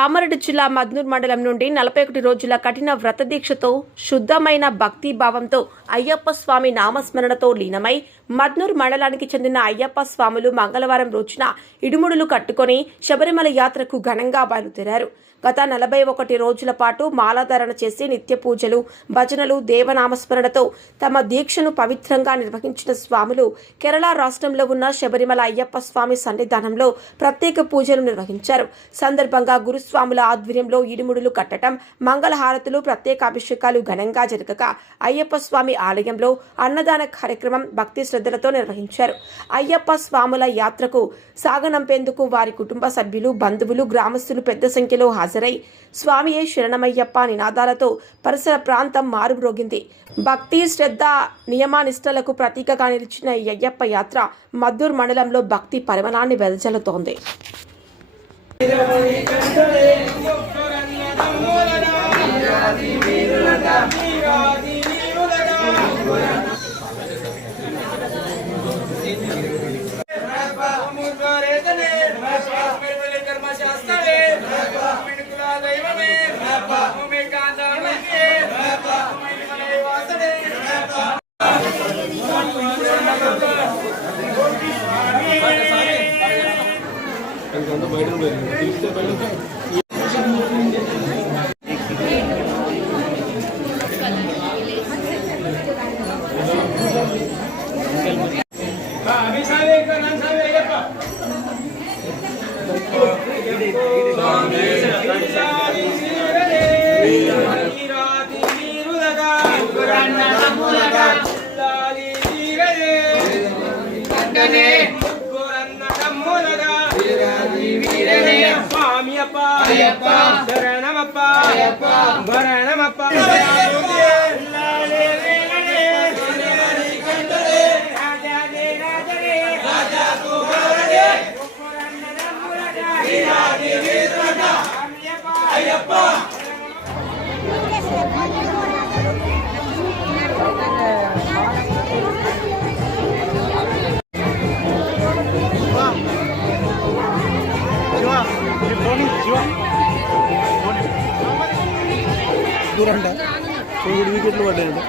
రంగారెడ్డి జిల్లా మద్నూర్ మండలం నుండి నలభై ఒకటి రోజుల కఠిన వ్రతదీక్షతో శుద్ధమైన భక్తి భావంతో అయ్యప్ప స్వామి నామస్మరణతో లీనమై మద్నూర్ మండలానికి చెందిన అయ్యప్ప స్వాములు మంగళవారం రోజున ఇడుముడులు కట్టుకొని శబరిమల యాత్రకు ఘనంగా బయలుదేరారు. గత నలభై ఒకటి రోజుల పాటు మాలాధారణ చేసి నిత్య పూజలు భజనలు దేవనామస్మరణతో తమ దీక్షను పవిత్రంగా నిర్వహించిన స్వాములు కేరళ రాష్ట్రంలో ఉన్న శబరిమల అయ్యప్ప స్వామి సన్నిధానంలో ప్రత్యేక పూజలు నిర్వహించారు. సందర్భంగా గురుస్వాముల ఆధ్వర్యంలో ఇడిముడులు కట్టడం మంగళహారతులు ప్రత్యేక అభిషేకాలు ఘనంగా జరగగా అయ్యప్ప స్వామి ఆలయంలో అన్నదాన కార్యక్రమం భక్తి శ్రద్ధలతో నిర్వహించారు. అయ్యప్ప స్వాముల యాత్రకు సాగనంపేందుకు వారి కుటుంబ సభ్యులు బంధువులు గ్రామస్తులు పెద్ద సంఖ్యలో హాజరు స్వామియే శరణమయ్యప్ప నినాదాలతో పరిసర ప్రాంతం మారుమ్రోగింది. భక్తి శ్రద్ధ నియమానిష్టలకు ప్రతీకగా నిలిచిన ఈ అయ్యప్ప యాత్ర మద్దూర్ మండలంలో భక్తి పరిమళాన్ని వెదజల్లుతోంది. Amen. வீரனே. வீரனே. சுவாமி அப்பா ஐயப்பா. சரணமப்பா. ஐயப்பா. சரணமப்பா దూరంట మూడు వికెట్లు పడ్డాయంట